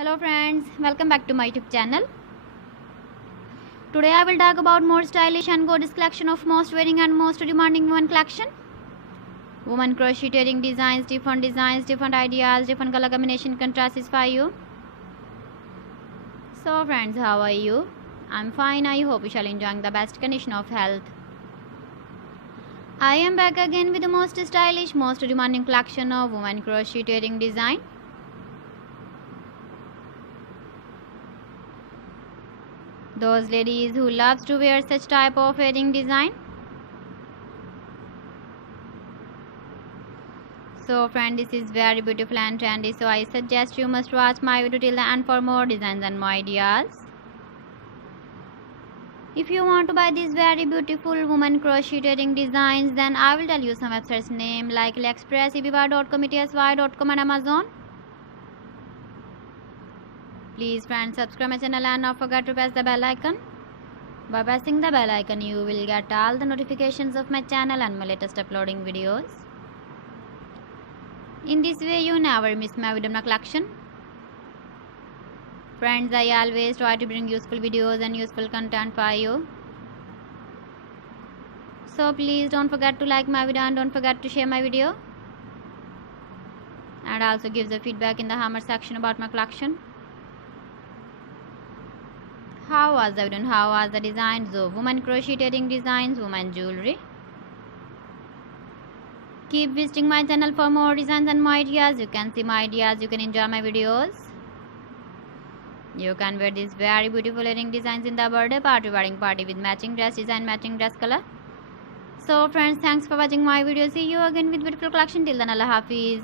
Hello friends, welcome back to my YouTube channel. Today I will talk about more stylish and gorgeous collection of most wearing and most demanding women collection. Women crocheting designs, different ideas, different color combination contrasts for you. So friends, how are you? I'm fine. I hope you shall enjoying the best condition of health. I am back again with the most stylish, most demanding collection of women crocheting design. Those ladies who loves to wear such type of wedding design. So friend, this is very beautiful and trendy, so I suggest you must watch my video till the end for more designs and more ideas. If you want to buy these very beautiful woman crocheting designs, then I will tell you some websites name like AliExpress, eBay.com, etsy.com and Amazon. Please friends, subscribe my channel and not forget to press the bell icon. By pressing the bell icon, you will get all the notifications of my channel and my latest uploading videos. In this way, you never miss my video collection. Friends, I always try to bring useful videos and useful content for you. So please don't forget to like my video and don't forget to share my video. And also give the feedback in the comment section about my collection. How was the video and how was the designs of women crocheting designs, women jewelry? Keep visiting my channel for more designs and more ideas. You can see my ideas, you can enjoy my videos. You can wear these very beautiful earring designs in the birthday party, wedding party with matching dress design, matching dress color. So friends, thanks for watching my video. See you again with beautiful collection. Till then, Allah Hafiz.